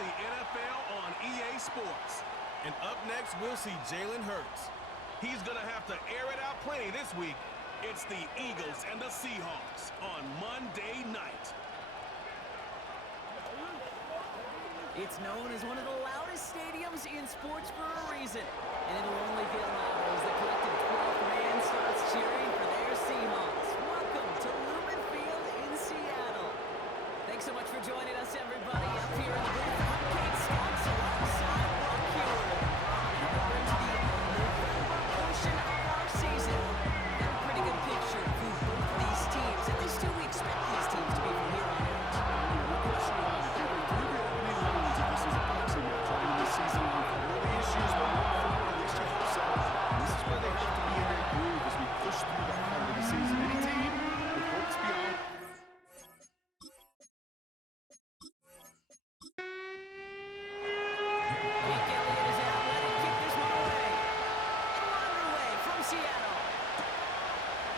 the NFL on EA Sports. And up next, we'll see Jalen Hurts. He's going to have to air it out plenty this week. It's the Eagles and the Seahawks on Monday night. It's known as one of the loudest stadiums in sports for a reason. And it'll only get louder as the collective 12th man starts cheering for their Seahawks. Welcome to Lumen Field in Seattle. Thanks so much for joining us, everybody, up here in the booth. I'm Kate Scott, alongside Rock Hewer. Now we're into the November portion of our season. Got a pretty good picture of who both of these teams, at least who we expect these teams to be from here on out. Season with early issues, but at least you hope so. This is where they have to be in that groove as we push through the heart of the season. Any team with hopes beyond. Nick Elliott is out, ready to kick this one away. And we're underway from Seattle.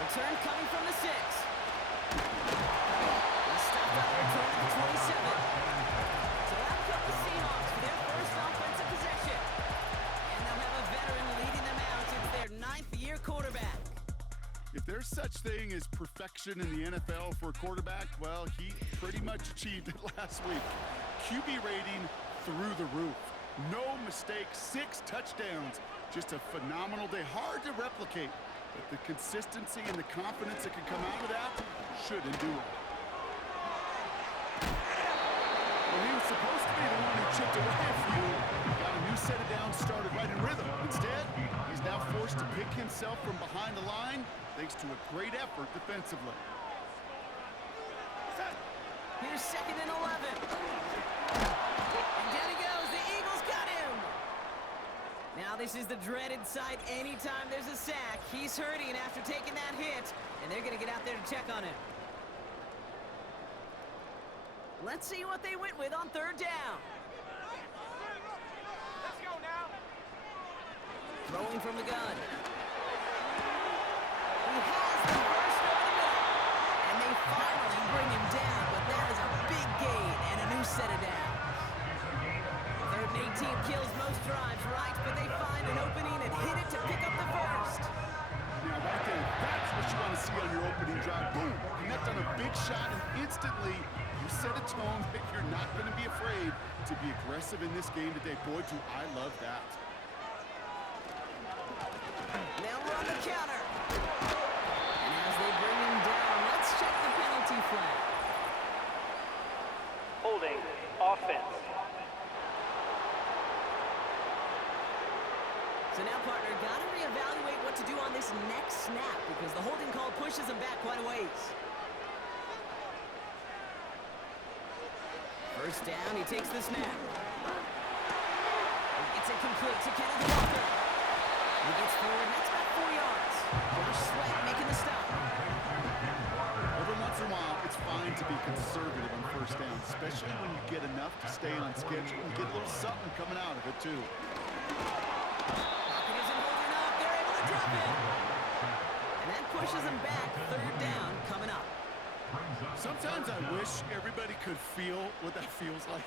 Return coming from the 6. He stopped on the return to the 27. So out come the Seahawks for their first offensive possession. And they'll have a veteran leading them out. It's their 9th-year quarterback. If there's such thing as perfection in the NFL for a quarterback, well, he pretty much achieved it last week. QB rating through the roof. No mistakes, 6 touchdowns. Just a phenomenal day. Hard to replicate, but the consistency and the confidence that can come out of that should endure. Well, he was supposed to be the one who chipped away a few. Got a new set of downs started right in rhythm. Instead, he's now forced to pick himself from behind the line thanks to a great effort defensively. Here's 2nd and 11. And down he goes. The Eagles got him. Now this is the dreaded sight anytime there's a sack. He's hurting after taking that hit, and they're going to get out there to check on him. Let's see what they went with on 3rd down. Let's go now. Throwing from the gun. He has the first over the middle. And they finally bring him down, but that is a big gain and a new set of downs. 3rd and 18 kills most drives, right? But they find an opening and hit it to pick up the first. Now, right there, that's what you want to see on your opening drive. Boom! Connect on a big shot, and instantly you set a tone that you're not going to be afraid to be aggressive in this game today. Boy, do I love that. Now we're on the counter. And as they bring him down, let's check the penalty flag. Holding offense. So now, partner, got to reevaluate what to do on this next snap because the holding call pushes him back quite a ways. First down, he takes the snap. It's incomplete to Kenneth Walker. He gets forward, and that's about 4 yards. There's Sweat making the stop. Every once in a while, it's fine to be conservative on first down, especially when you get enough to stay on schedule and get a little something coming out of it, too. Pocket isn't holding up. They're able to drop it. And that pushes him back. 3rd down coming up. Sometimes I wish everybody could feel what that feels like.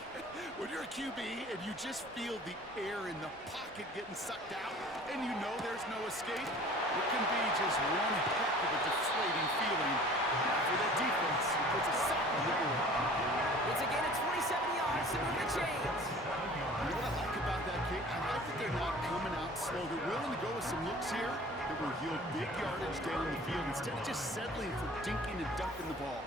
When you're a QB and you just feel the air in the pocket getting sucked out and you know there's no escape, it can be just one heck of a deflating feeling. For the defense, it puts a stop on the board. It's a gain of 27 yards to move the chains. You know what I like about that kick? I like that they're not coming out slow. They're willing to go with some looks here that will yield big yardage down the field instead of just settling for dinking and dunking the ball.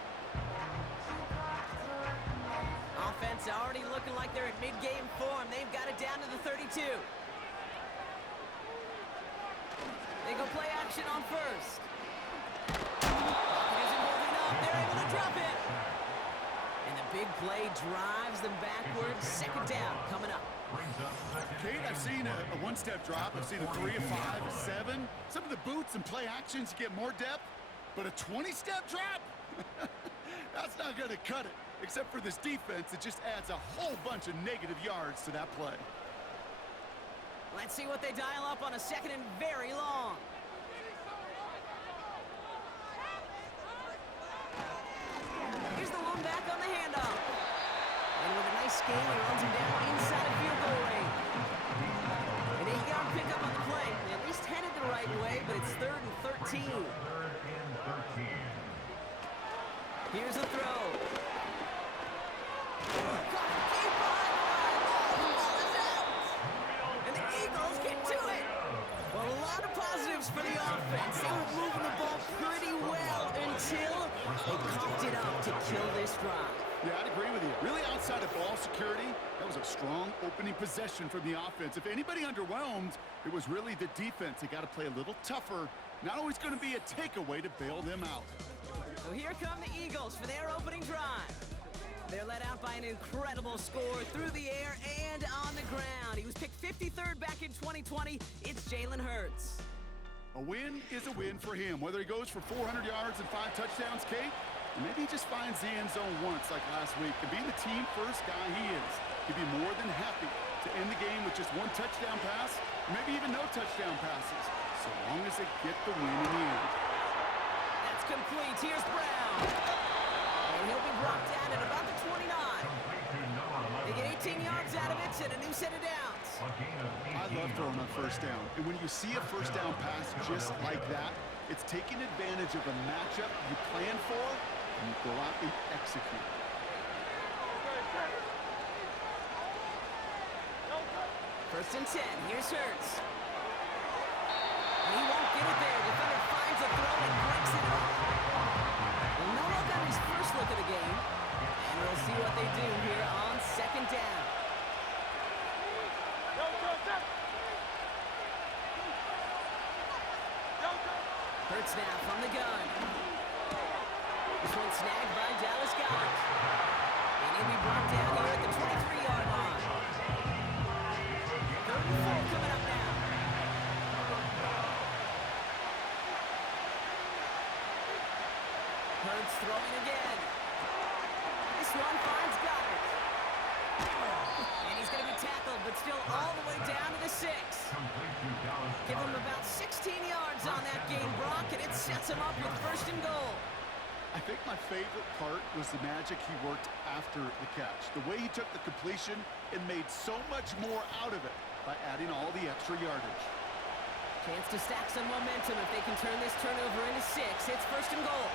Offense already looking like they're in mid-game form. They've got it down to the 32. They go play action on 1st. Pocket isn't holding up. They're able to drop it. And the big play drives them backwards. 2nd down coming up. Kate, I've seen a one-step drop. I've seen a 3, a 5, a 7. Some of the boots and play actions get more depth, but a 20-step drop? That's not going to cut it. Except for this defense, it just adds a whole bunch of negative yards to that play. Let's see what they dial up on a 2nd and very long. Here's the lone back on the handoff. And with a nice game, he runs him down Here's a throw. Got it deep behind the line. The ball is out. And the Eagles get to it. Well, a lot of positives for the offense. They were moving the ball pretty well until they coughed it up to kill this drive. Yeah, I'd agree with you. Really, outside of ball security, that was a strong opening possession from the offense. If anybody underwhelmed, it was really the defense. They got to play a little tougher. Not always going to be a takeaway to bail them out. So here come the Eagles for their opening drive. They're led out by an incredible score through the air and on the ground. He was picked 53rd back in 2020. It's Jalen Hurts. A win is a win for him. Whether he goes for 400 yards and 5 touchdowns, Kate, or maybe he just finds the end zone once like last week. And being the team first guy he is, he'd be more than happy to end the game with just 1 touchdown pass, or maybe even no touchdown passes, so long as they get the win in the end. That's complete. Here's Brown. And he'll be brought down at about the 29. They get 18 yards out of it and a new set of downs. I love throwing on first down. And when you see a first down pass just like that, it's taking advantage of a matchup you plan for, and you go out and execute. First and 10. Here's Hurts. And he won't get it there. Defender finds a throw and breaks it off. Well, no look on his first look of the game. And we'll see what they do here on second down. Hurts now from the gun. This one snagged by Dallas Goddard. And he'll be brought down here at the 23-yard line. 3rd and 4 coming up now. Hurts throwing again. This one finds Goddard. And he's going to be tackled, but still all the way down to the 6. Give him about 16 yards on that game, Brock, and it sets him up with 1st and goal. I think my favorite part was the magic he worked after the catch. The way he took the completion and made so much more out of it by adding all the extra yardage. Chance to stack some momentum if they can turn this turnover into 6. It's 1st and goal.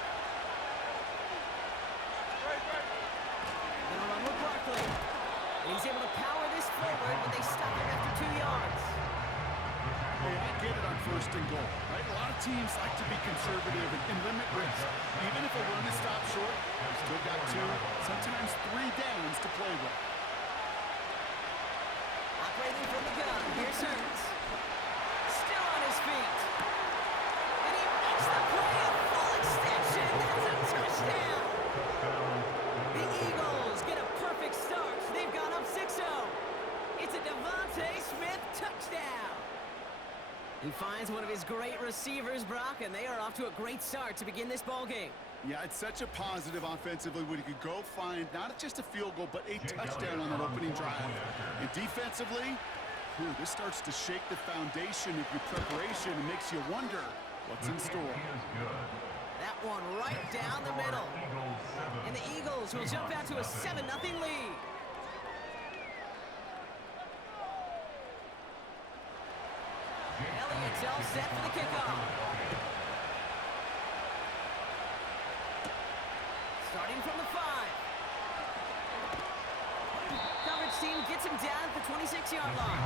Gonna run with Barkley. And he's able to power this forward, but they stop him after 2 yards. Hey, I get it on 1st and goal, right? A lot of teams like to be conservative and limit risk. Even if a run is stopped short, they've still got 2, sometimes 3 downs to play with. Operating from the gun, here's Hurts. Still on his feet. And he makes the play a full extension. That's a touchdown. The Eagles get a perfect start. They've gone up 6-0. It's a Devontae Smith touchdown. He finds one of his great receivers, Brock, and they are off to a great start to begin this ball game. Yeah, it's such a positive offensively when you could go find not just a field goal, but a touchdown on that opening drive. And defensively, this starts to shake the foundation of your preparation and makes you wonder what's in store. That one right down the middle. And the Eagles will jump out to a 7-0 lead. Elliott's all set for the kickoff. Starting from the 5. Coverage team gets him down at the 26-yard line.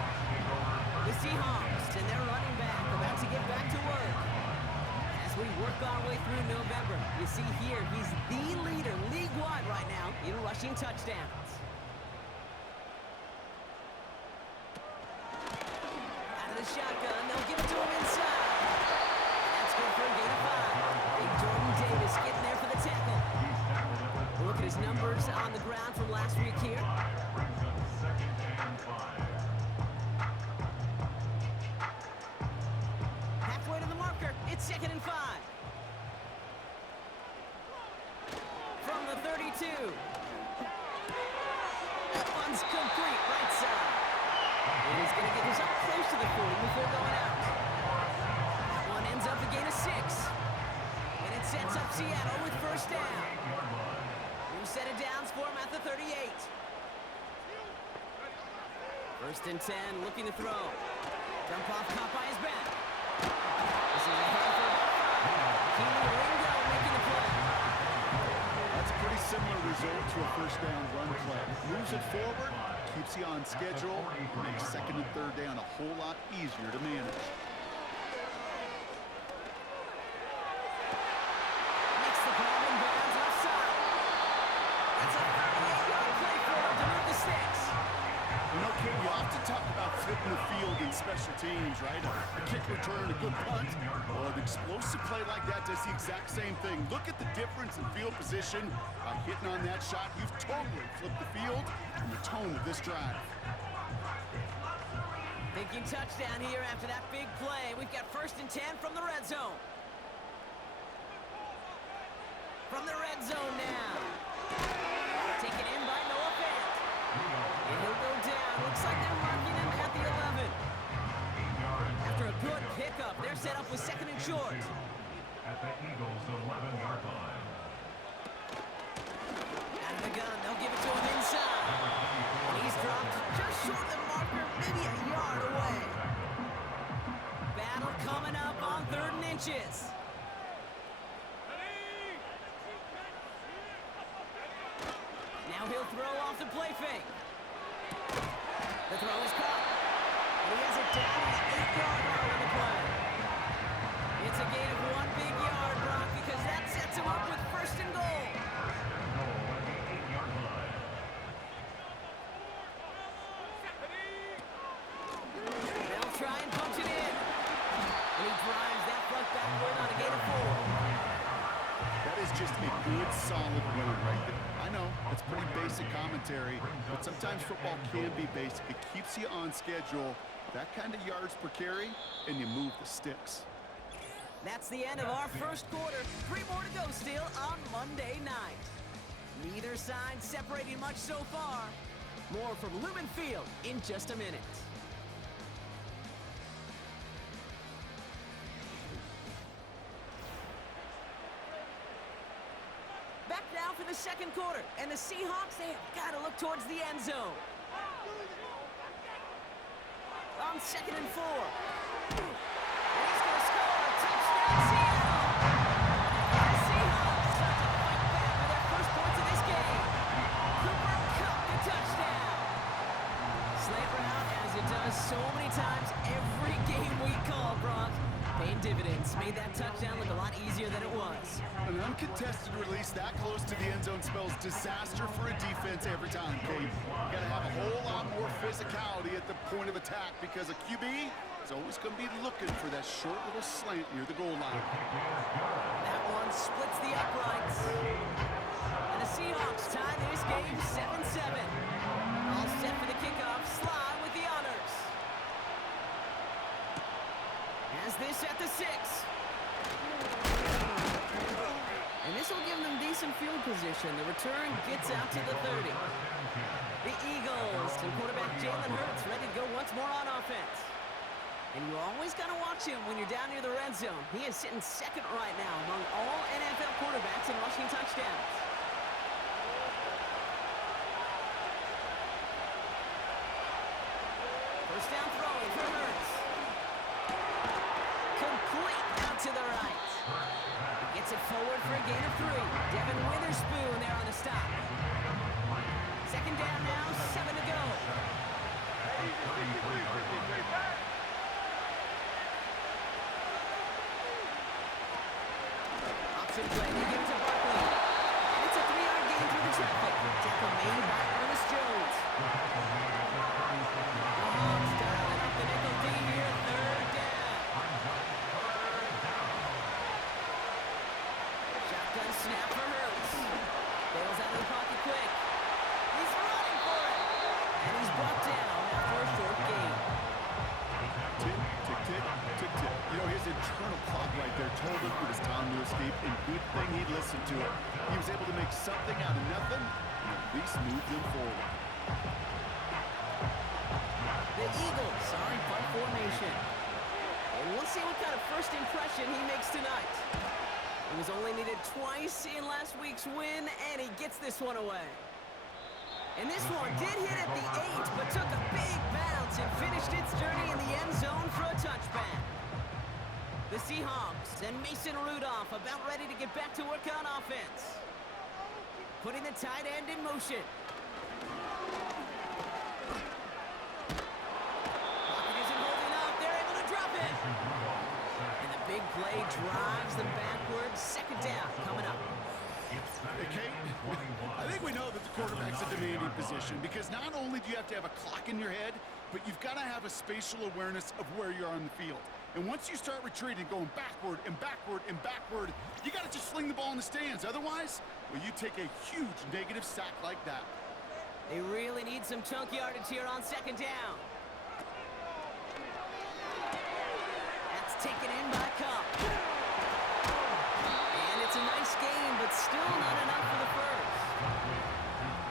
The Seahawks and their running back about to get back to work. As we work our way through November, you see here he's the leader league-wide right now in rushing touchdowns. The shotgun, they'll give it to him inside. That's good for a gain of 5. Big Jordan Davis getting there for the tackle. Look at his numbers on the ground from last week here. Halfway to the marker, it's 2nd and 5. From the 32. That one's complete, right side. And he's going to get this up close to the 40 before going out. That one ends up a gain of 6. And it sets up Seattle with 1st down. New set of downs for him at the 38. 1st and 10, looking to throw. Dump off, caught by his back. This is a hand for about 5. Keely Ringo making the play. pretty similar result to a first down run play. Moves it forward, keeps you on schedule, makes second and third down a whole lot easier to manage. Makes the grab and bounds offside. That's a 38-yard play for him to move the sticks. You know, King, you often talk about flipping the field in special teams, right? A kick return, a good punt. Well, an explosive play like that does the exact same thing. Look at the difference in field position. By hitting on that shot, you've totally flipped the field and the tone of this drive. Thinking touchdown here after that big play. We've got 1st and 10 from the red zone. From the red zone now. Taken in by Noah Fant. And he'll go down. Looks like they're marking him at the 11. After a good pickup, they're set up with 2nd and short. At the Eagles' 11-yard line. Out of the gun, they'll give it to him inside. And he's dropped just short of the marker, maybe a yard away. Battle coming up on 3rd and inches. Now he'll throw off the play fake. The throw is caught. And he has it down at the 8-yard line on the play. It's a gain of 1 big yard, Brock, because that sets him up with 1st and goal. They'll try and punch it in. And he drives that front backward on a gain of 4. That is just a good, solid run right there. I know, it's pretty basic commentary, but sometimes football can be basic. It keeps you on schedule, that kind of yards per carry, and you move the sticks. That's the end of our first quarter. 3 more to go still on Monday night. Neither side separating much so far. More from Lumen Field in just a minute. Back now for the second quarter, and the Seahawks, they have got to look towards the end zone. On 2nd and 4. And he's going to score a touchdown, Seattle! The Seahawks start to fight back for their first points of this game. Cooper Kupp, the touchdown. Slant route, as it does so many times every game we call, Brock. Paying dividends. Made that touchdown look a lot easier than it was. An uncontested release that close to the end zone spells disaster for a defense every time, Kate. You got to have a whole lot more physicality at the point of attack because a QB is always going to be looking for that short little slant near the goal line. That one splits the uprights. And the Seahawks tie this game 7-7. All set for the kickoff. Sly with the honors. Has this at the 6. And this will give them decent field position. The return gets out to the 30. The Eagles and quarterback Jalen Hurts ready to go once more on offense. And you always got to watch him when you're down near the red zone. He is sitting 2nd right now among all NFL quarterbacks in rushing touchdowns. First down throwing for Hurts. Complete out to the right. He gets it forward for a gain of 3. Devin Witherspoon there on the stop. 2nd down now, 7 to go. Option play, they give it to Barkley. And it's a 3-yard gain through the traffic. Tackle made by Ernest Jones. The Hawks dialing up the nickel D here, 3rd down. Shotgun snap for Hurts. Bails out of the pocket quick. He's running for it. And he's brought down after a short gain. Tick, tick, tick, tick, tick. You know, his internal clock right there told him it was time to escape, and good thing he listened to it. He was able to make something out of nothing and at least move them forward. The Eagles are in punt formation. And we'll see what kind of first impression he makes tonight. He was only needed twice in last week's win, and he gets this one away. And this one did hit at the 8, but took a big bounce and finished its journey in the end zone for a touchback. The Seahawks and Mason Rudolph about ready to get back to work on offense. Putting the tight end in motion. Pocket isn't holding up. They're able to drop it. And the big play drives them backwards. Second down coming up. Hey, Kate, I think we know that the quarterback's a demanding position because not only do you have to have a clock in your head, but you've got to have a spatial awareness of where you are on the field. And once you start retreating, going backward and backward and backward, you got to just fling the ball in the stands. Otherwise, well, you take a huge negative sack like that. They really need some chunk yardage here on second down. That's taken in by Cup. And it's a nice game, but still not enough for the first.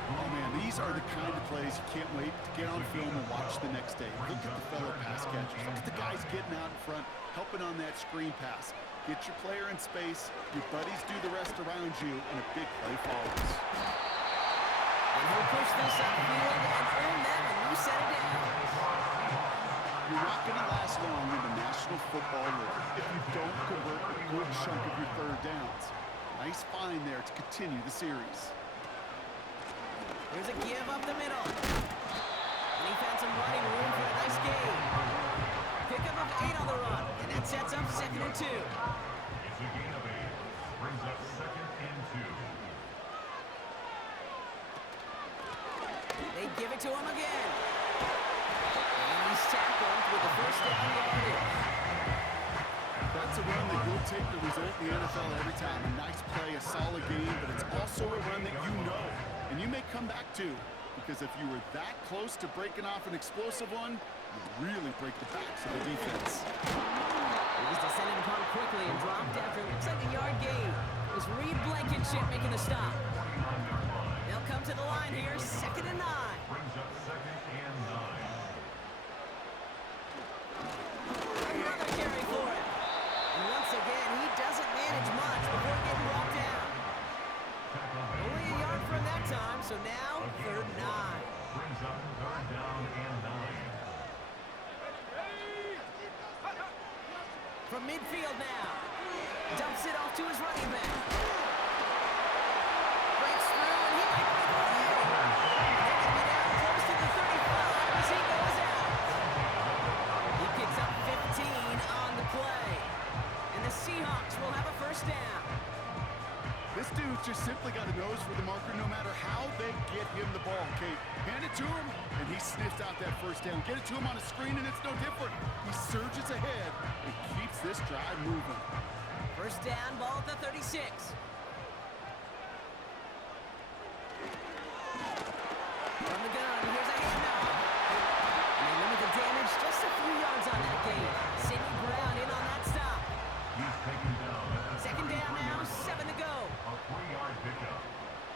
Oh, man, these are the kind of plays you can't wait to get on film and watch the next day. Look at the fellow pass catchers. Look at the guys getting out in front, helping on that screen pass. Get your player in space, your buddies do the rest around you, and a big play follows. And he'll push this upfield and earn them a new set of downs. You're not going to last long in the National Football League if you don't convert a good chunk of your third downs. Nice find there to continue the series. Here's a give up the middle. And he found some running room for a nice gain. Pickup of 8 on the run, and that sets up 2nd and 2. It's a gain of 8. Brings up 2nd and 2. They give it to him again. And he's tackled with the first down yardage. That's a run that will take the result in the NFL every time. A nice play, a solid game, but it's also a run that you know, and you may come back to, because if you were that close to breaking off an explosive one, you really break the backs of the defense. He was descended upon quickly and dropped after it looks like a yard gain. It was Reed Blankenship making the stop. They'll come to the line here, 2nd and 9. Brings up 2nd and 9. Another carry for him. And once again, he doesn't manage much before getting brought down. Only a yard from that time, so now 3rd and 9. Brings up 3rd down and 9. From midfield now. Dumps it off to his running back. Breaks through, and he might break away. They're going to be down close to the 35 as he goes out. He picks up 15 on the play. And the Seahawks will have a first down. This dude's just simply got a nose for the marker no matter how they get him the ball, Kate. Hand it to him, and he sniffs out that first down. Get it to him on a screen, and it's no different. He surges ahead and keeps this drive moving. First down, ball at the 36. From the gun, here's a handoff. And they limit the damage just a few yards on that gain. Sidney Brown in on that stop. He's taken down. 2nd down now, 7 to go. A 3-yard pickup.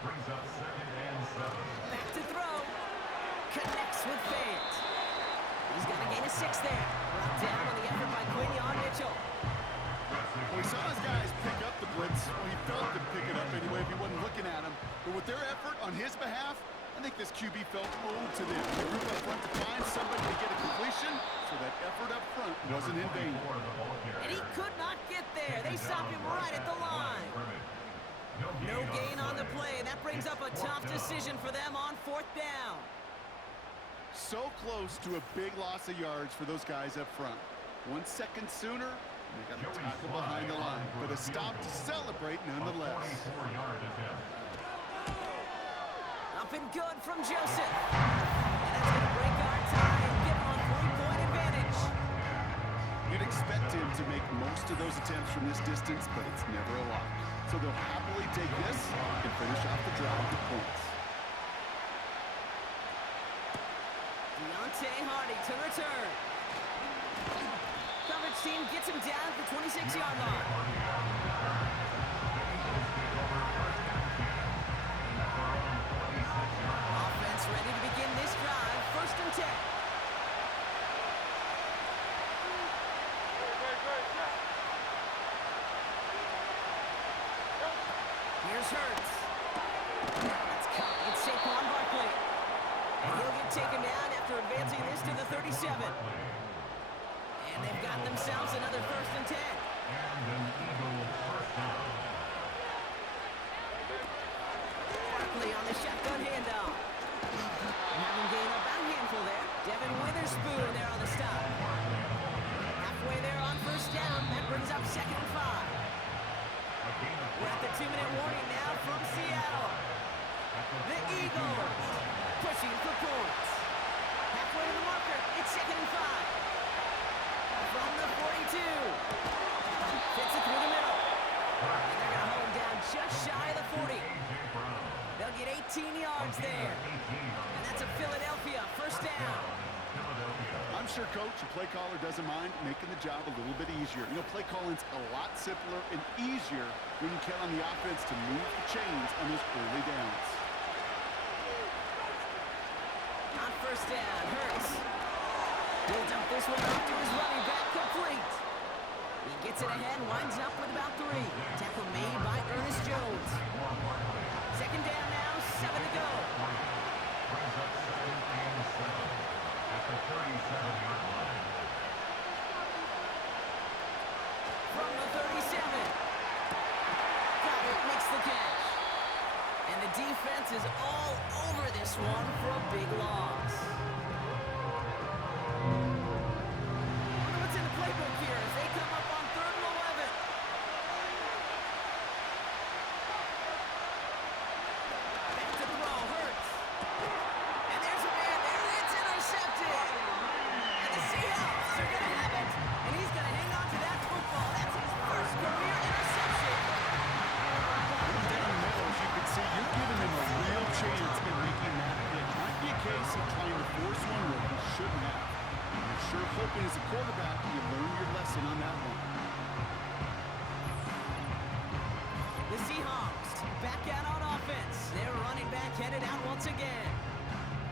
Brings up 2nd and 7. Back to throw. Connects with Fant. He's got a gain of 6 there. Brought down on the effort by Quinion Mitchell. Well, we saw his guys pick up the blitz. Well, he felt them pick it up anyway if he wasn't looking at him. But with their effort on his behalf, I think this QB felt owed to them. The group up front to find somebody to get a completion, so that effort up front wasn't in vain. And he could not get there. They stopped him right at the line. No gain on the play, and that brings up a tough decision for them on 4th down. So close to a big loss of yards for those guys up front. 1 second sooner, and they got a tackle behind the line. But a stop to celebrate nonetheless. Up and good from Joseph. And that's going to break our tie and give him a 3-point advantage. You'd expect him to make most of those attempts from this distance, but it's never a lock. So they'll happily take this and finish off the drive with points. Deontay Hardy to return. Coverage team gets him down at the 26-yard line. Offense ready to begin this drive. 1st and 10. Here's Hurts. That's caught. It's Saquon Barkley. And he'll get taken down after advancing this to the 37. And they've got themselves another 1st and 10. And an Eagle first down. Barkley on the shotgun handoff. Have him gain about a handful there. Devin Witherspoon there on the stop. Halfway there on first down. That brings up 2nd and 5. We're at the 2-minute warning now from Seattle. The Eagles pushing for points. Halfway to the marker. It's 2nd and 5. From the 42. Fits it through the middle. And they're going to hold him down just shy of the 40. They'll get 18 yards there. And that's a Philadelphia first down. I'm sure coach and play caller doesn't mind making the job a little bit easier. You know, play calling's a lot simpler and easier when you count on the offense to move the chains on those early downs. On first down, Hurts. He'll dump this one off to his running back, complete. He gets it ahead, winds up with about 3. Tackle made by Ernest Jones. 2nd down now, 7 to go. Brings up 2nd and 7 at the 37-yard line. From the 37. Goddard makes the catch. And the defense is all over this one for a big loss. Wonder what's in the playbook here as they come up on 3rd and 11. Back to throw, Hurts. And there's a man there. It's intercepted. And the Seahawks are going to have it. And he's going to hang on to that football. That's his first career interception. Down the middle, as you can see, you're giving them a real chance in making that hit. Might be a case of trying to force one where you shouldn't have. You're sure hoping as a quarterback you learn your lesson on that one. The Seahawks back out on offense. Their running back headed out once again.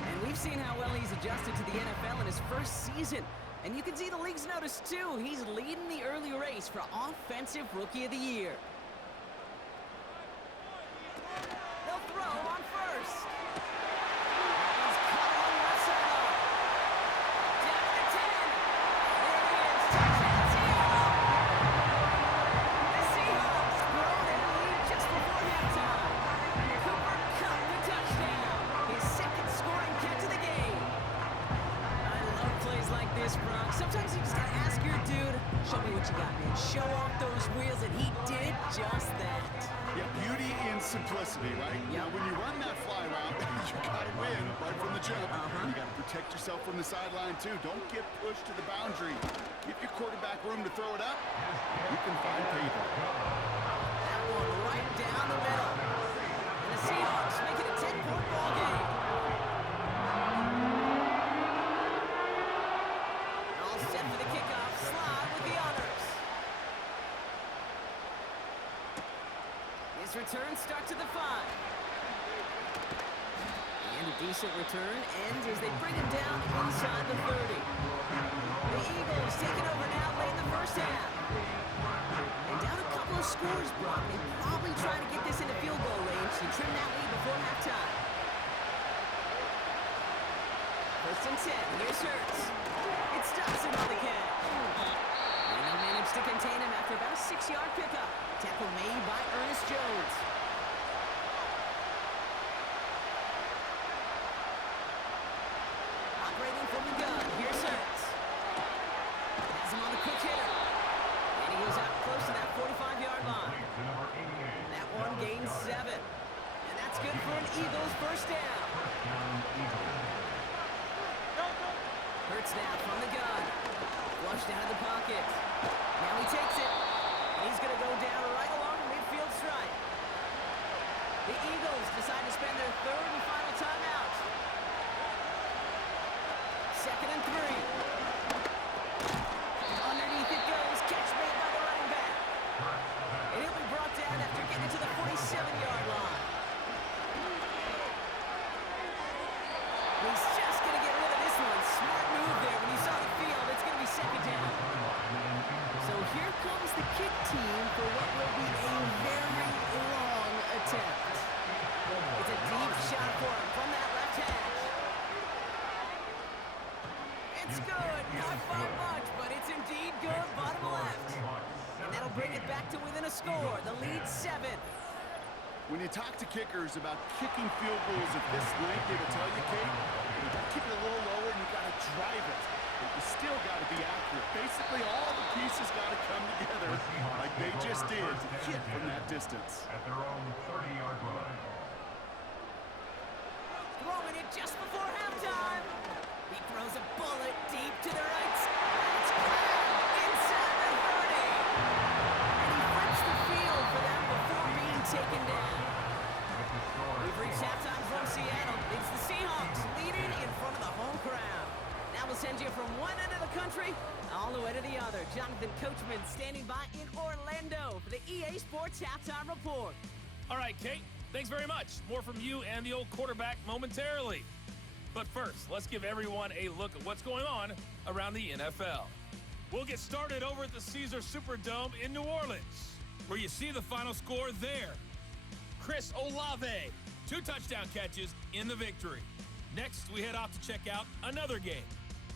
And we've seen how well he's adjusted to the NFL in his first season. And you can see the league's notice, too. He's leading the early race for Offensive Rookie of the Year. They'll throw on first. He's caught on the left sideline. Down to the 10. There it is. Touchdown, Seattle. The Seahawks grow their lead just before halftime. Cooper Kupp the touchdown. His 2nd scoring catch of the game. I love plays like this, Brock. Sometimes you just gotta ask your dude, show me what you got, man. Show off those wheels, and he did just that. Yeah, beauty in simplicity, right? Yep. Now, when you run that fly route, you gotta win right from the jump. You gotta protect yourself from the sideline, too. Don't get pushed to the boundary. Give your quarterback room to throw it up. You can find payback. That one right down the middle. And the Seahawks make it a 10-point ball game. All set for the kickoff. Slide with the honors. His return starts at the 5. And a decent return ends as they bring him down inside the 30. The Eagles taking over now late in the first half. And down a couple of scores, Brock. They probably try to get this into field goal range to trim that lead before halftime. 1st and 10. Here's Hurts. It stops him on the catch. And they'll manage to contain him after about a 6-yard pickup. Tackle made by Ernest Jones. Operating from the gun. Here's Hurts. Has him on the quick hitter. And he goes out close to that 45-yard line. That one gains 7. And that's good for an Eagles first down. Hurts now from the gun. Flushed out of the pocket. Now he takes it. And he's going to go down right along the midfield stripe. The Eagles decide to spend their 3rd and final timeout. 2nd and 3. Underneath it goes. Catch made by the running back. And he'll be brought down after getting to the 47-yard line. He's just going to get rid of this one. Smart move there. When he saw the field, it's going to be 2nd down. So here comes the kick team for what will be a very long attempt. It's a deep shot for him from that left hash. It's good. Not by much, but it's indeed good. Bottom left. And that'll bring it back to within a score. The lead 7. When you talk to kickers about kicking field goals of this length, they will tell you, Kate, you got to kick it a little lower and you got to drive it. But you still got to be accurate. Basically, all the pieces got to come together like they just did to hit from that distance. At their own 30-yard line. Throwing it just before halftime. He throws a bullet deep to the right side. It's grabbed inside the 30. And he flips the field for them before being taken down. We've reached halftime from Seattle. It's the Seahawks leading in front of the home crowd. Now we'll send you from one end of the country all the way to the other. Jonathan Coachman standing by in Orlando for the EA Sports Halftime Report. All right, Kate, thanks very much. More from you and the old quarterback momentarily. But first, let's give everyone a look at what's going on around the NFL. We'll get started over at the Caesars Superdome in New Orleans, where you see the final score there. Chris Olave, 2 touchdown catches in the victory. Next, we head off to check out another game.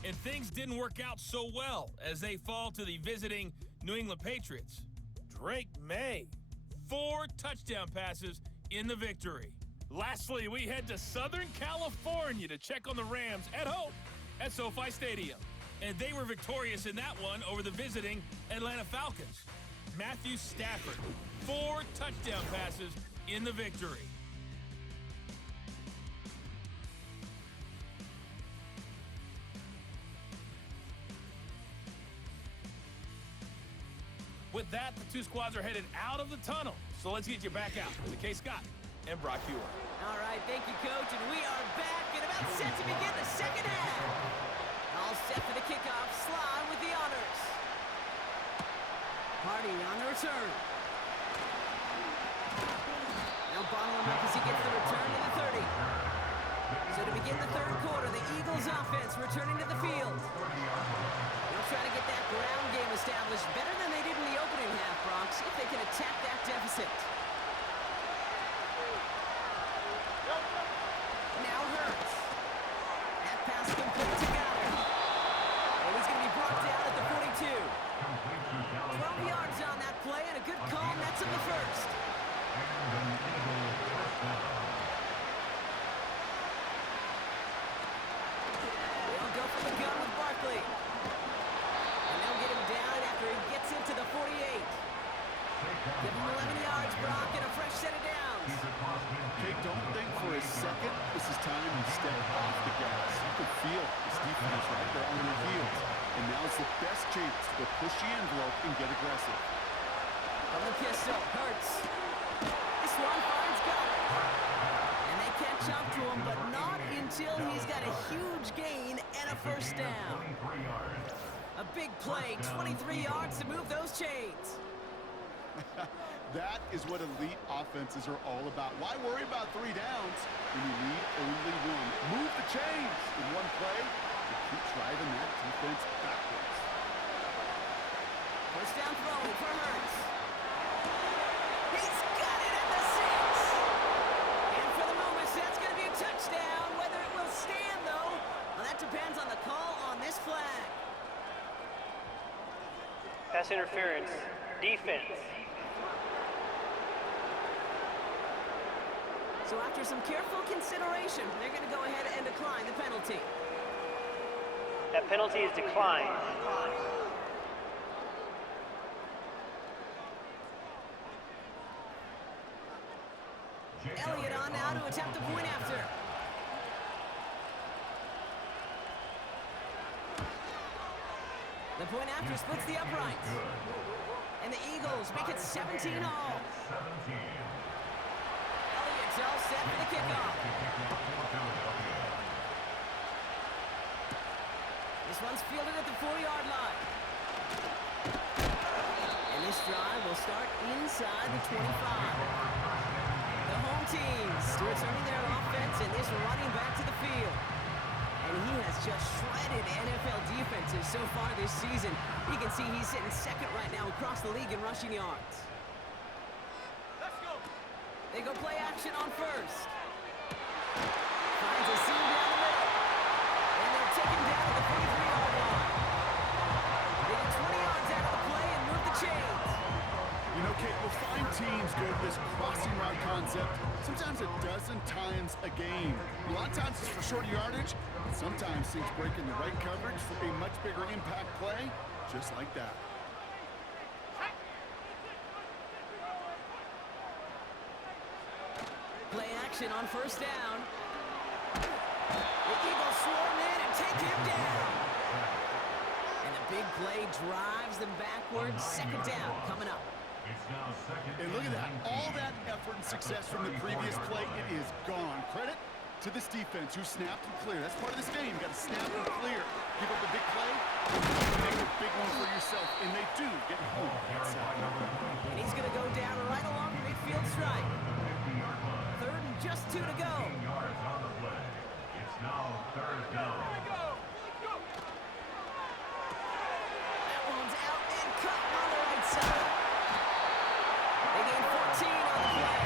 And things didn't work out so well as they fall to the visiting New England Patriots. Drake May, 4 touchdown passes in the victory. Lastly, we head to Southern California to check on the Rams at home at SoFi Stadium. And they were victorious in that one over the visiting Atlanta Falcons. Matthew Stafford, 4 touchdown passes in the victory. With that, the 2 squads are headed out of the tunnel. So let's get you back out to Kay Scott and Brock Hewer. All right, thank you, Coach, and we are back and about set to begin the second half. All set for the kickoff. Sly with the honors. Hardy on the return. Now bottling up as he gets the return to the 30. So to begin the third quarter, the Eagles offense returning to the field. They'll try to get that ground game established better than they did in the opening half, Brock. See if they can attack that deficit. Now Hurts. That pass complete to Goddard. And he's going to be brought down at the 42. 12 yards on that play and a good call. Nets in the first. They'll go for the gun with Barkley. And they'll get him down after he gets into the 48. Give him 11 yards, Brock, and a fresh set of downs. Kate, don't think for a second this is time to step off the gas. You can feel this defense right there on their heels. And now's the best chance to push the envelope and get aggressive. From the pistol, Hurts. This one finds Goddard. And they catch up to him, but not until he's got a huge gain and a first down. A big play, 23 yards to move those chains. That is what elite offenses are all about. Why worry about 3 downs when you need only 1? Move the chains in one play to keep driving that defense backwards. First down throwing for Hurts. He's got it at the 6. And for the moment, that's going to be a touchdown. Whether it will stand, though, well, that depends on the call on this flag. Pass interference. Defense. So after some careful consideration, they're going to go ahead and decline the penalty. That penalty is declined. Elliott on now to attempt the point after. The point after splits the uprights. And the Eagles make it 17 all. Elliott's all set for the kickoff. This one's fielded at the 4-yard line. And this drive will start inside the 25. The home teams returning their offense and this running back to the field. And he has just shredded NFL defenses so far this season. You can see he's sitting second right now across the league in rushing yards. Let's go. They go play action on first. Finds a seam down the middle. And they'll take him down to the 43-yard line. They get 20 yards out of the play and move the chains. You know, Kate, we'll find teams always go to this crossing route concept. Sometimes a dozen times a game. A lot of times it's for short yardage, but sometimes things break in the right coverage for a much bigger impact play, just like that. Play action on first down. The Eagles swarm in and take him down. And the big play drives them backwards. Second down coming up. And look at that. All that effort and success from the previous play, it is gone. Credit to this defense who snapped and cleared. That's part of this game. You got to snap and clear. Give up a big play, make a big one for yourself. And they do get home. And he's going to go down right along the midfield stripe. Third and just 2 to go. It's now third down. That one's out and cut on the right side. They gain 14 on the play.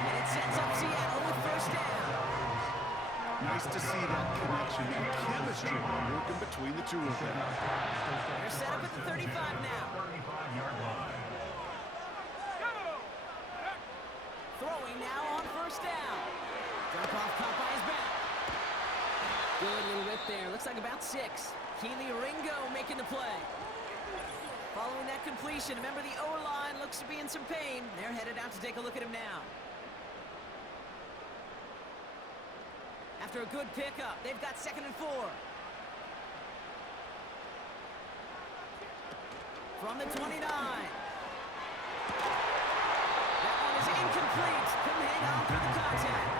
And it sets up Seattle with first down. Nice to see that connection and chemistry working between the two of them. They're set up at the 35 now. 35-yard line. Throwing now on first down. Dump off caught by his back. Good little rip there. Looks like about 6. Keely Ringo making the play. Following that completion, remember the O-line looks to be in some pain. They're headed out to take a look at him now. After a good pickup, they've got 2nd and 4. From the 29. That one is incomplete. Couldn't hang on through the contact.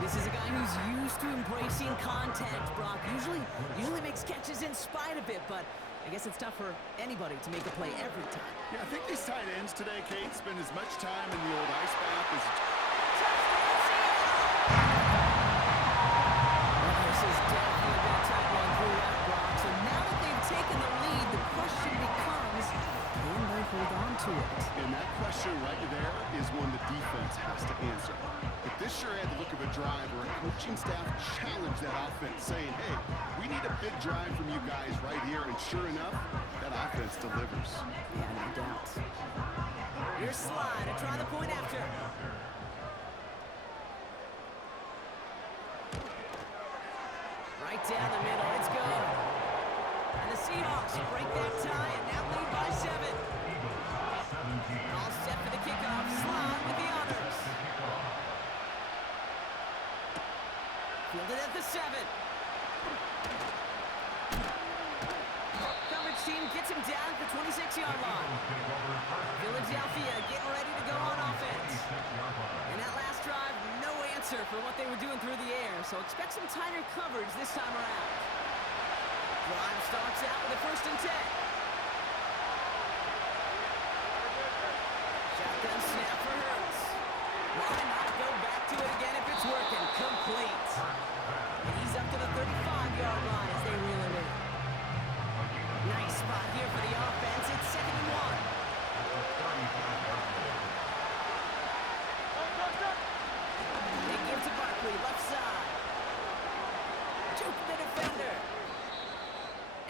This is a guy who's used to embracing contact, Brock. Usually makes catches in spite of it, but I guess it's tough for anybody to make a play every time. Yeah, I think these tight ends today, Kate, spend as much time in the old ice bath as... This has definitely been a tight one throughout, Brock. So now that they've taken the lead, the question becomes, can they hold on to it? And that question right there is one the defense has to answer. But this sure had the look of a drive where a coaching staff challenged that offense, saying, hey, we need a big drive from you guys right here. And sure enough, that offense delivers. Yeah, no doubt. Here's Slide to try the point after. Right down the middle, it's good. And the Seahawks break that tie and now lead by 7. All set for the kickoff. Slide with the honors. Fielded at the 7. Coverage team gets him down at the 26-yard line. Philadelphia getting ready to go on offense. And that last drive, no answer for what they were doing through the air, so expect some tighter coverage this time around. Drive starts out with a 1st and 10. Shotgun snap for Hurts. Why not go back to it again if it's working? Complete. And he's up to the 35-yard line as they reel him in. Nice spot here for the offense. It's 2nd and 1. They give to Barkley, left side. Juke the defender.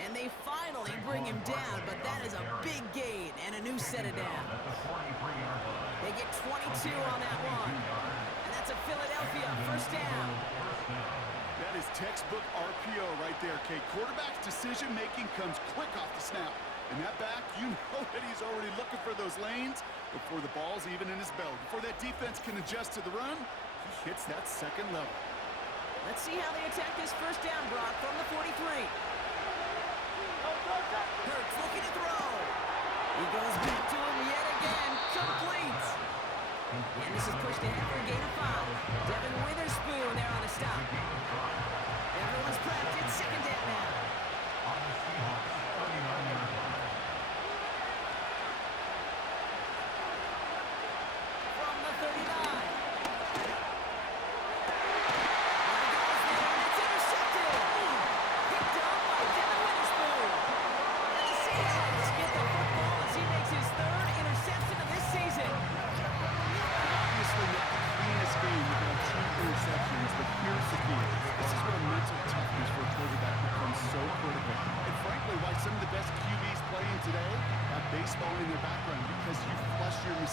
And they finally bring him down, but that is a big gain and a new set of down. They get 22 on that one. And that's a Philadelphia 1st down. That is textbook RPO right there, Kate. Quarterback's decision-making comes quick off the snap. And that back, you know that he's already looking for those lanes before the ball's even in his belly. Before that defense can adjust to the run, he hits that 2nd level. Let's see how they attack this 1st down, Brock, from the 43. Hurts looking to throw. He goes back to him yet again. Complete. And this is pushed ahead for a gain of 5. Devin Witherspoon there on the stop. Everyone's prepped. It's 2nd down now. From the 39. It's intercepted. Picked up by Devin Witherspoon. And the Seahawks get the football as he makes his 3rd interception of this season. Obviously not the cleanest game without 2 interceptions, but here's the key.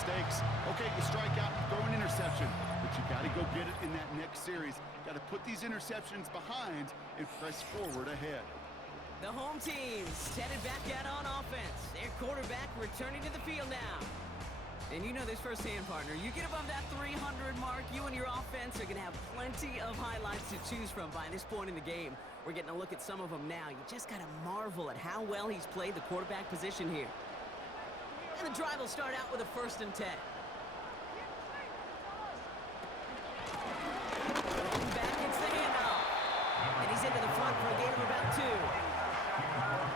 mistakes. Okay, you strike out, throw an interception, but you got to go get it in that next series. Got to put these interceptions behind and press forward ahead. The home team's headed back out on offense. Their quarterback returning to the field now. And you know this firsthand, partner. You get above that 300 mark, you and your offense are going to have plenty of highlights to choose from by this point in the game. We're getting a look at some of them now. You just got to marvel at how well he's played the quarterback position here. And the drive will start out with a 1st and 10. Back gets the handoff. And he's into the front for a gain of about 2.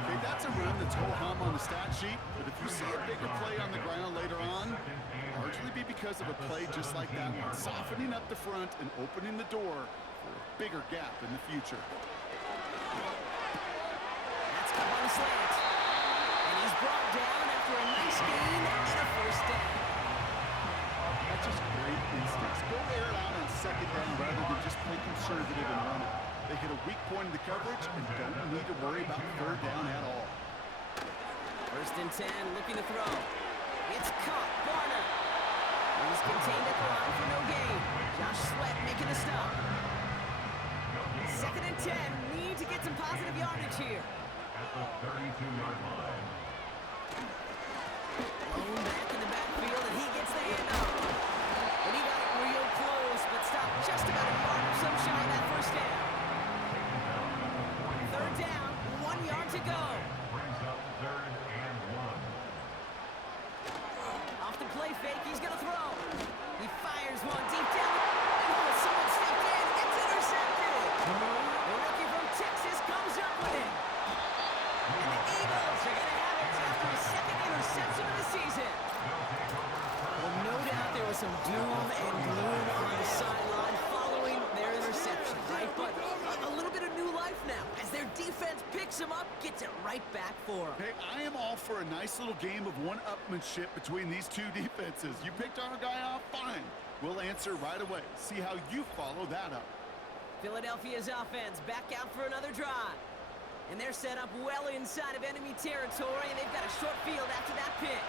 Okay, that's a run that's ho-hum on the stat sheet, but if you see a bigger play on the ground later on, largely be because of a play just like that one, softening up the front and opening the door for a bigger gap in the future. That's come on the slant. And he's brought down after a nice gain and a 1st down. That's just great instincts. Go air it out on 2nd down rather than just play conservative and run it. They hit a weak point in the coverage and don't need to worry about 3rd down at all. 1st and 10, looking to throw. It's caught. Barner. He's contained at the line for no gain. Josh Sweat making a stop. 2nd and 10, need to get some positive yardage here. At the 32-yard line. Blown back in the backfield, and he gets the handoff. And he got it real close, but stopped just about a yard or so shy of that 1st down. 3rd down, 1 yard to go. Brings up 3rd and 1. Off the play fake, he's gonna throw. He fires one deep down. And someone stepped in. It's intercepted. The rookie from Texas comes up with it. And the Eagles are gonna have it after a 2nd interception of the season. Well, no doubt there was some doom and gloom on the sideline following their interception, right? But a little bit of new life now as their defense picks him up, gets it right back for him. Hey, I am all for a nice little game of one-upmanship between these two defenses. You picked our guy off, fine. We'll answer right away. See how you follow that up. Philadelphia's offense back out for another drive. And they're set up well inside of enemy territory, and they've got a short field after that pick.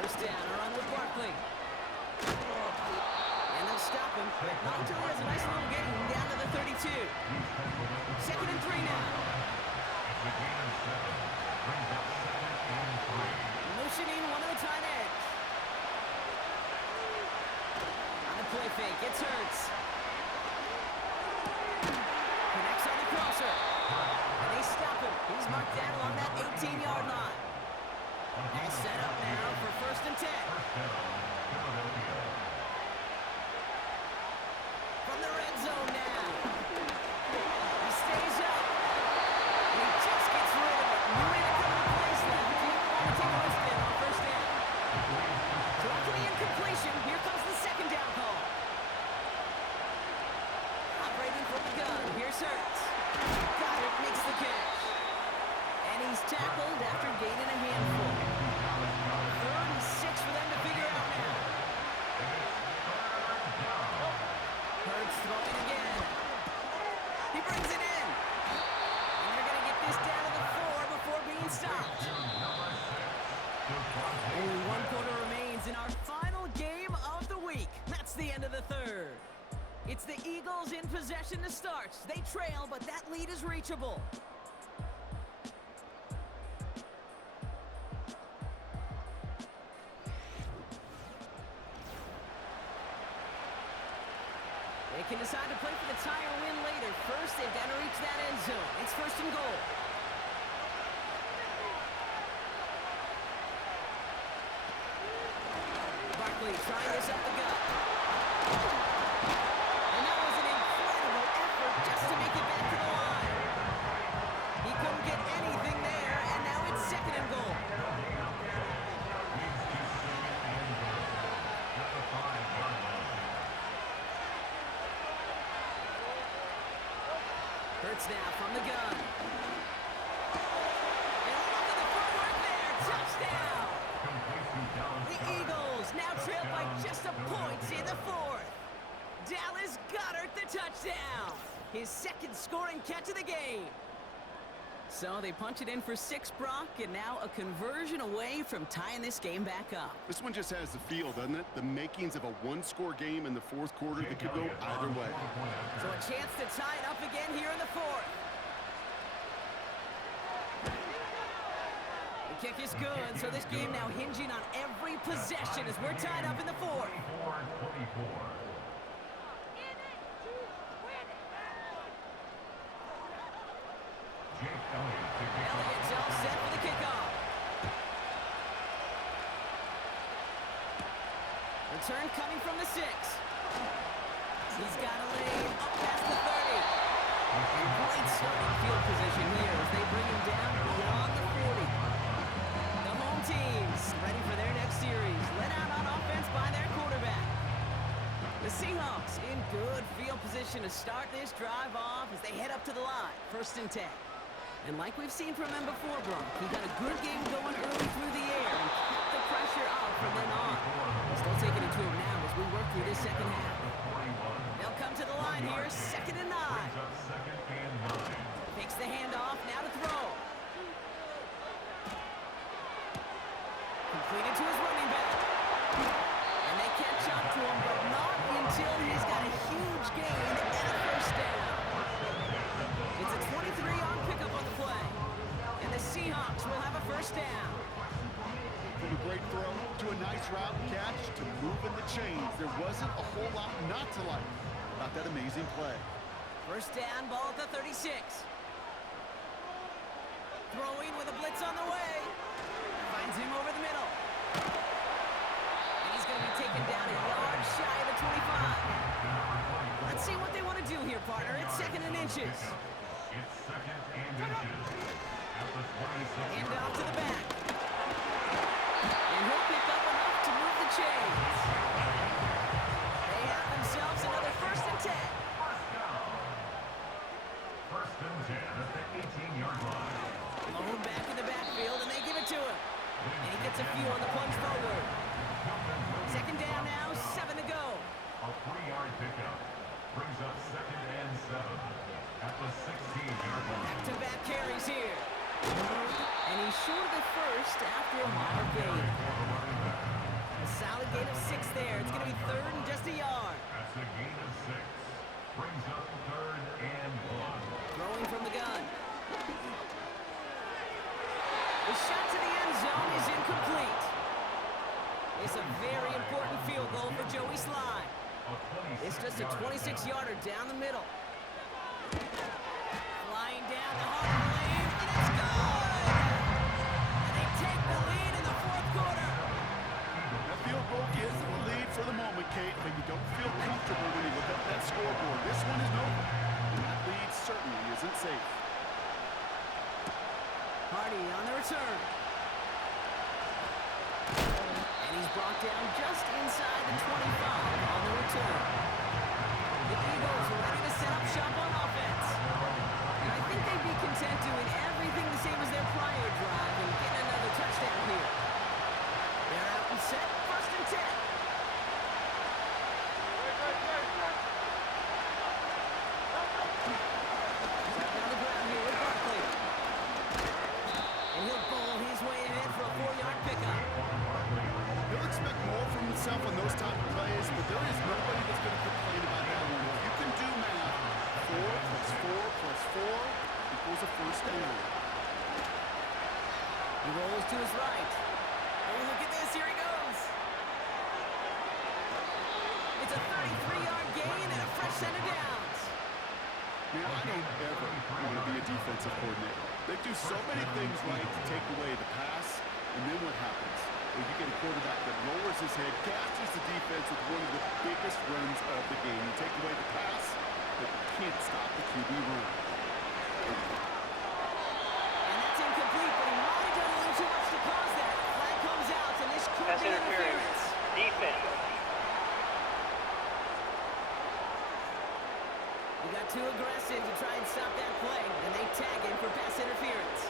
First down, a run with Barkley. And they'll stop him, but not until he has a nice little gain down to the 32. 2nd and 3 now. Motioning one of the tight ends. On the play fake, it's Hurts. Connects on the crosser. And they stop him. He's marked down along that 18-yard line. All set up now for 1st and 10. From the red zone now. He stays up. And he just gets rid of it. New in a couple of plays left. He didn't want to take a risk there on 1st down. So after the incompletion, here comes the 2nd down call. Operating from the gun. Here's Hurts. Goddard makes the catch. And he's tackled after gaining a handful. 3rd and 6 for them to figure out now. Hurts throwing again. He brings it in. And they're going to get this down to the 4 before being stopped. Only 1 quarter remains in our final game of the week. That's the end of the 3rd. It's the Eagles in possession to start. They trail, but that lead is reachable. They can decide to play for the tie or win later. First, they've got to reach that end zone. It's 1st and goal. Barkley trying this up the gut. And that was an incredible effort just to make it back to the line. He couldn't get anything there, and now it's 2nd and goal. Hurts now from the gun. And look at the footwork there. Touchdown! The Eagles now trail by just a point in the 4th. Dallas Goedert the touchdown. His 2nd scoring catch of the game. So they punch it in for 6, Brock, and now a conversion away from tying this game back up. This one just has the feel, doesn't it? The makings of a one-score game in the fourth quarter that could go either way. So a chance to tie it up again here in the fourth. The kick is good, so this game now hinging on every possession as we're tied up in the fourth. 24-24. Elliott's all set for the kickoff. Return coming from the 6. He's got a lead up past the 30. And great starting field position here as they bring him down beyond the 40. The home team's ready for their next series, led out on offense by their quarterback. The Seahawks in good field position to start this drive off as they head up to the line, 1st and 10. And like we've seen from him before, Brock, he got a good game going early through the air and kept the pressure up from then on. Still taking it to him now as we work through this second half. They'll come to the line here, 2nd and 9. Takes the handoff, now to throw. Completed to his running back. And they catch up to him, but not until he's got a huge gain and a 1st down. It's a 23-yard pickup on the play. And the Seahawks will have a 1st down. From a great throw to a nice route catch to moving the chains. There wasn't a whole lot not to like about that amazing play. 1st down, ball at the 36. Throwing with a blitz on the way. Finds him over the middle. And he's going to be taken down a yard shy of the 25. Let's see what they want to do here, partner. It's 2nd and inches. It's 2nd and inches. At the 26. Hand off to the back. And he'll pick up enough to move the chains. They have themselves another 1st and 10. First and 10 at the 18-yard line. Blown back in the backfield, and they give it to him. And he gets a few on the plunge forward. 2nd down now, 7 to go. A 3-yard pickup brings up 2nd and 7 at the 16-yard line. Back-to-back carries here. And he's short of the 1st after a mild gain. A solid gain of 6 there. It's going to be 3rd and just a yard. That's a gain of 6. Brings up 3rd and 1. Throwing from the gun. The shot to the end zone is incomplete. It's a very important field goal for Joey Sly. It's just a 26-yarder down the middle. Flying down the heart of the lane, and it's good! And they take the lead in the 4th quarter. That field goal gives them the lead for the moment, Kate, but you don't feel comfortable when you look up that scoreboard. This one is over, and that lead certainly isn't safe. Hardy on the return. And he's brought down just inside the 25 on the return. The Eagles are ready to set up shop on offense. And I think they'd be content doing everything the same as their prior drive and getting another touchdown here. They're out and set, 1st and 10. On the ground here with Barkley. And he'll bowl his way ahead for a 4-yard pickup. He'll expect more from himself on those type of plays, but there is nobody that's going to complain about that one. If you can do math, 4 plus 4 plus 4 equals a 1st down. He rolls to his right. Oh, look at this. Here he goes. It's a 33-yard gain and a fresh set of downs. Man, I don't ever want to be a defensive coordinator. They do so many things right to take away the pass, and then what happens? Well, you get a quarterback that lowers his head, gashes the defense with one of the biggest runs of the game. You take away the pass, but you can't stop the QB run. And that's incomplete, but he might have done a little too much to cause that. Flag comes out, and this could Pass be interference. Defense. He got too aggressive to try and stop that play, and they tag him for pass interference.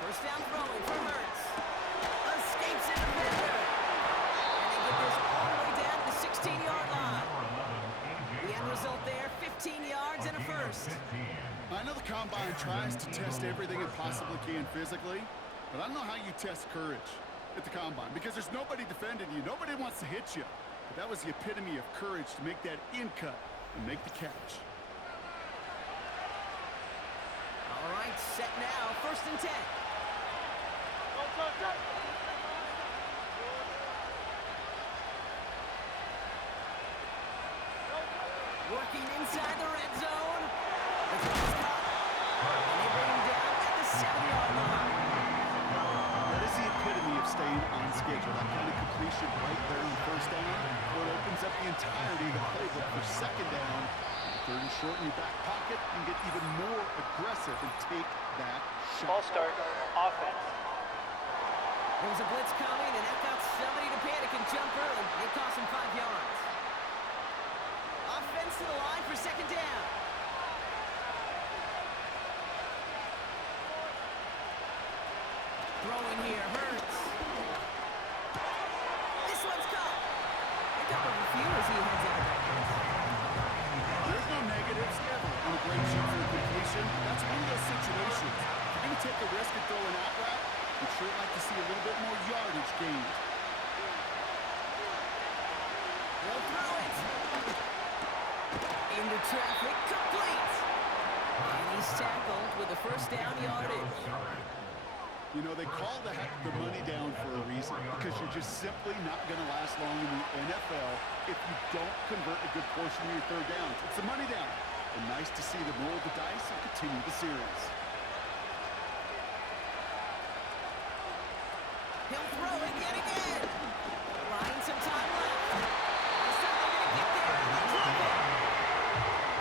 First down throwing for Hurts. Escapes a defender. And they get this result there, 15 yards and a first. I know the Combine tries to test everything it possibly can physically, but I don't know how you test courage at the Combine because there's nobody defending you. Nobody wants to hit you. But that was the epitome of courage to make that in cut and make the catch. All right, set now, 1st and 10. Working inside the red zone. The throw is caught. And they bring him down at the 7-yard line. That is the epitome of staying on schedule. That kind of completion right there on 1st down. What opens up the entirety of the playbook for 2nd down. 3rd and short in your back pocket. You can get even more aggressive and take that shot. Ball start, offense. There was a blitz coming, and that got somebody to panic and jump early. It cost him 5 yards. Offense to the line for 2nd down. Throwing here, Hurts. This one's caught. Pick up a few as he heads out. There's no negatives ever on a great shoot for a completion. That's one of those situations. If you're going to take a risk and throw an out route, you'd sure like to see a little bit more yardage gained. They'll throw it. Into traffic, complete. And he's tackled with a 1st down yardage. You know, they call that the money down for a reason because you're just simply not going to last long in the NFL if you don't convert a good portion of your 3rd downs. It's the money down. And nice to see them roll the dice and continue the series. He'll throw it yet again. Buying some time left. This time they're going to get there and they'll drop it.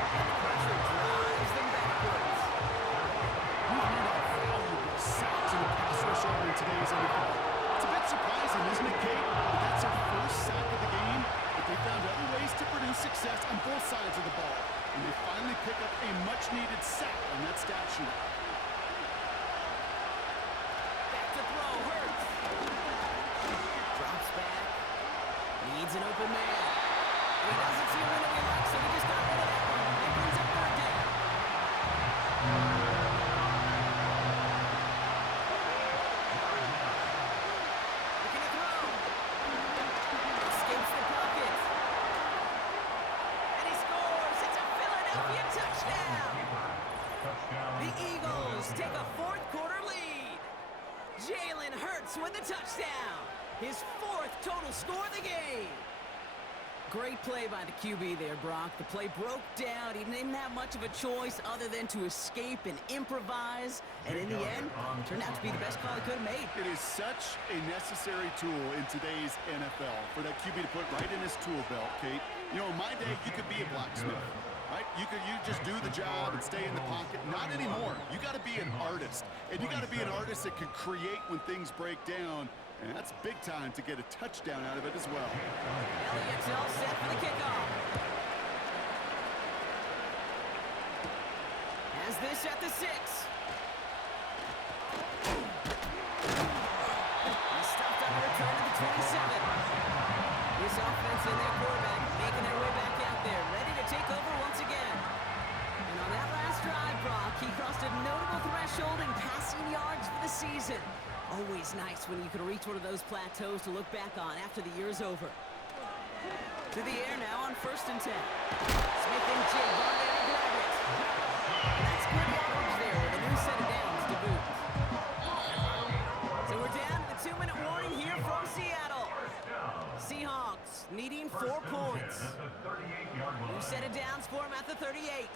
And the pressure drives them backwards. We've had a valuable sacks in the pass rush over in today's NFL. It's a bit surprising, isn't it, Kate? That that's our first sack of the game, but they found other ways to produce success on both sides of the ball. And they finally pick up a much-needed sack on that stat sheet. Back to throw, Hurts. Drops back. Needs an open man. And he doesn't see a window he likes, so he just got rid of that one. And brings up 3rd down. Looking to throw. Escapes the pocket. And he scores. It's a Philadelphia touchdown. The Eagles take a 4th quarter lead. Jalen Hurts with the touchdown. His 4th total score of the game. Great play by the QB there, Brock. The play broke down. He didn't have much of a choice other than to escape and improvise. And in the end, turned out to be the best call he could have made. It is such a necessary tool in today's NFL for that QB to put right in his tool belt, Kate. You know, in my day, you could be a blacksmith, right? You just do the job and stay in the pocket. Not anymore. You got to be an artist. And you got to be an artist that can create when things break down. And that's big time to get a touchdown out of it as well. Elliott's all set for the kickoff. Has this at the 6. He's stuffed on a return to the 27. This offense and their quarterback making their way back out there, ready to take over once again. And on that last drive, Brock, he crossed a notable threshold in passing yards for the season. Always nice when you can reach one of those plateaus to look back on after the year's over. To the air now on 1st and 10. Smith and Jigba there to grab it. That's good yardage there with a new set of downs to boot. So we're down to the 2-minute warning here from Seattle. Seahawks needing 4 points. New set of downs for him at the 38.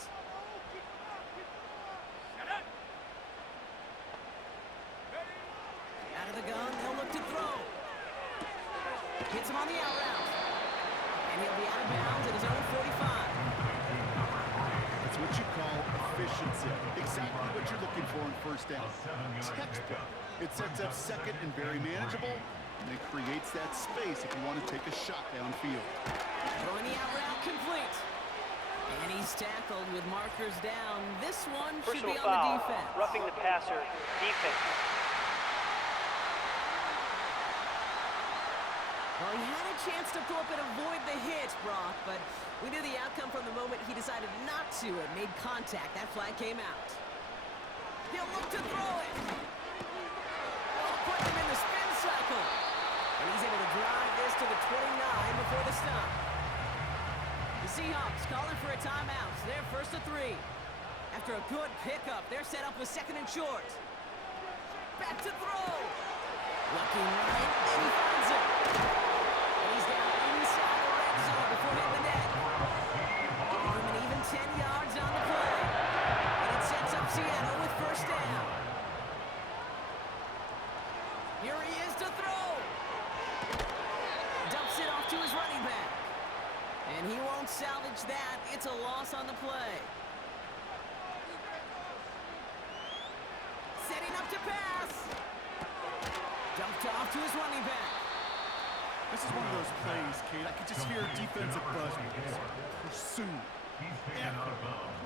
Out of the gun, they'll look to throw. Hits him on the out route. And he'll be out of bounds at his own 45. That's what you call efficiency. Exactly what you're looking for in 1st down. Textbook. It sets up 2nd and very manageable, and it creates that space if you want to take a shot downfield. Throwing the out route complete. And he's tackled with markers down. This one should be Personal on the foul. defense. Roughing the passer. Defense. Well, he had a chance to pull up and avoid the hit, Brock, but we knew the outcome from the moment he decided not to and made contact. That flag came out. He'll look to throw it. Oh, putting him in the spin cycle. And he's able to drive this to the 29 before the stop. The Seahawks calling for a timeout. They're first to 3. After a good pickup, they're set up with 2nd and short. Back to throw. Looking right, and he finds it. And he's down inside the red zone before hitting the net. Give him an even 10 yards on the play. And it sets up Seattle with first down. Here he is to throw. Dumps it off to his running back. And he won't salvage that. It's a loss on the play. Setting up to pass. Dumped off to his running back. This is one of those plays, Kate. I could just hear defensive buzzwords. Pursue.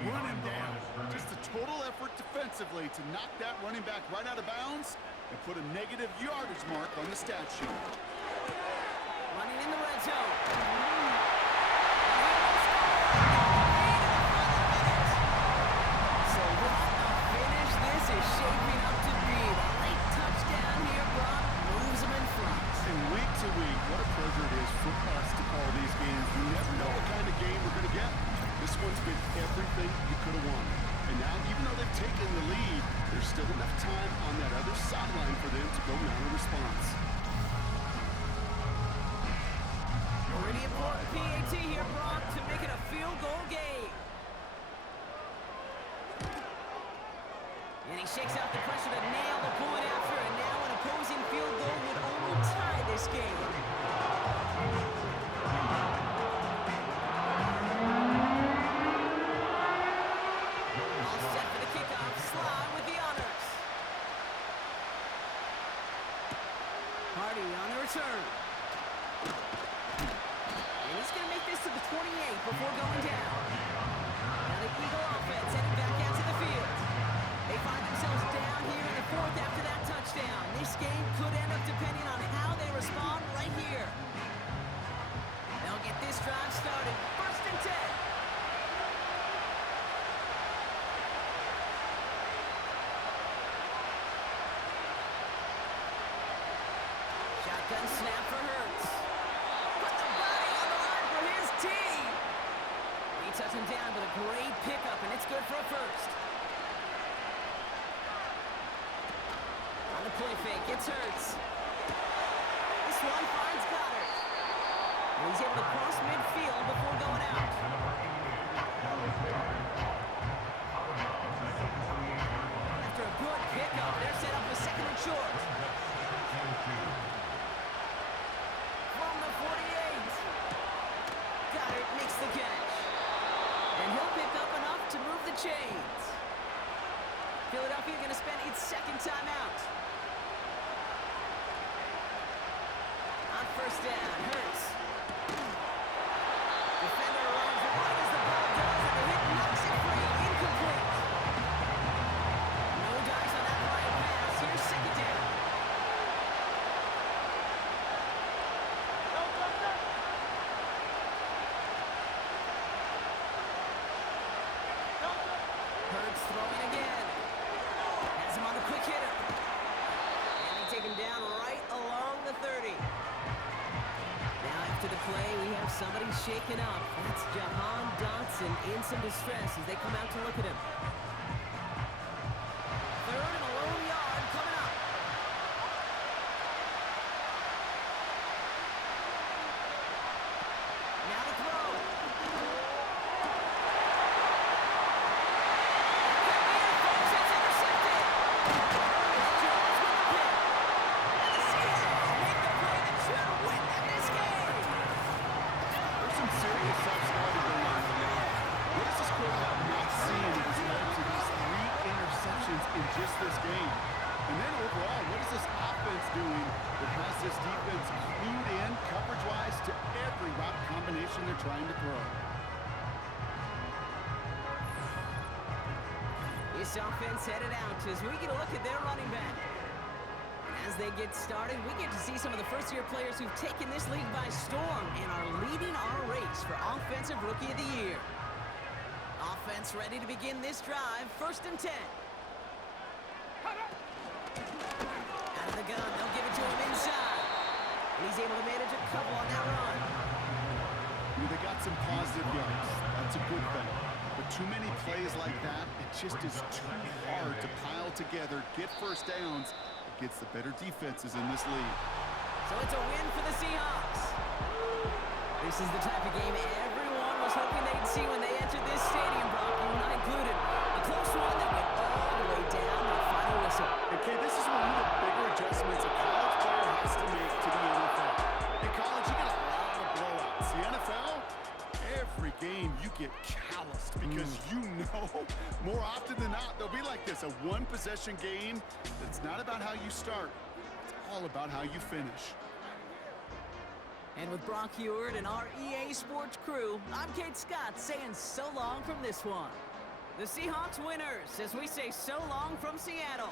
Run him down. Just a total effort defensively to knock that running back right out of bounds and put a negative yardage mark on the stat sheet. Running in the red zone. So what a finish this is shaping up to be. The late touchdown here, Brock, moves him in front. And week to week, what a pleasure it is for us to call these games. You never know what kind of game we're going to get. This one's been everything you could have wanted. And now, even though they've taken the lead, there's still enough time on that other sideline for them to go down a response. Pretty important PAT here, Brock, to make it a field goal game. And he shakes out the pressure to nail the point after, and now an opposing field goal would only tie this game. All set for the kickoff. Slide with the honors. Hardy on the return. And he's going to make this to the 28 before going down. Now the Eagle offense heading back out to the field. They find themselves down here in the 4th after that touchdown. This game could end up depending on how they respond right here. They'll get this drive started. 1st and 10. Shotgun snap for Hurts. Put the body on the line for his team. He touched him down, but a great pickup, and it's good for a first. On the play fake, it's Hurts. This one finds Goddard. And he's able to cross midfield before going out. After a good pickup, they're set up with 2nd and short. From the 48. Goddard makes the catch. And he'll pick up enough to move the chains. Philadelphia going to spend its 2nd timeout. On 1st down, Hurts. Defender runs right as the ball does, and the hit knocks it free. Incomplete. No dice on that right pass. Here's 2nd down. Hurts throwing again. Has him on the quick hitter. And they take him down right along the 30. Now after the play, we have somebody shaken up. That's Jahan Dotson in some distress as they come out to look at him. 3rd and a lone yard coming up. Now to throw. It's intercepted. Jones with the pick. And the Seahawks make the play that should win them this game. There's some serious self-scouting going on now. What does this quarterback not see that has led to these 3 interceptions in just this game? And then overall, what is this offense doing that has this defense clued in coverage-wise to every route combination they're trying to throw? This offense headed out as we get a look at their running back. As they get started, we get to see some of the first-year players who've taken this league by storm and are leading our race for Offensive Rookie of the Year. Offense ready to begin this drive, 1st and 10. Out of the gun, they'll give it to him inside. He's able to manage a couple on that run. They got some positive yards. That's a good thing. But too many plays like that, it just is too hard to pile together, get first downs against the better defenses in this league. So it's a win for the Seahawks. This is the type of game everyone was hoping they'd see when they entered this stadium, Brock, you not included. A close one that went all the way down to the final whistle. Okay, this is one of the bigger adjustments a college player has to make to the NFL. In college, you get a lot of blowouts. The NFL, every game you get calloused because you know more often than not they'll be like this, a one-possession game that's not about how you start. It's all about how you finish. And with Brock Heward and our EA Sports crew, I'm Kate Scott saying so long from this one. The Seahawks winners as we say so long from Seattle.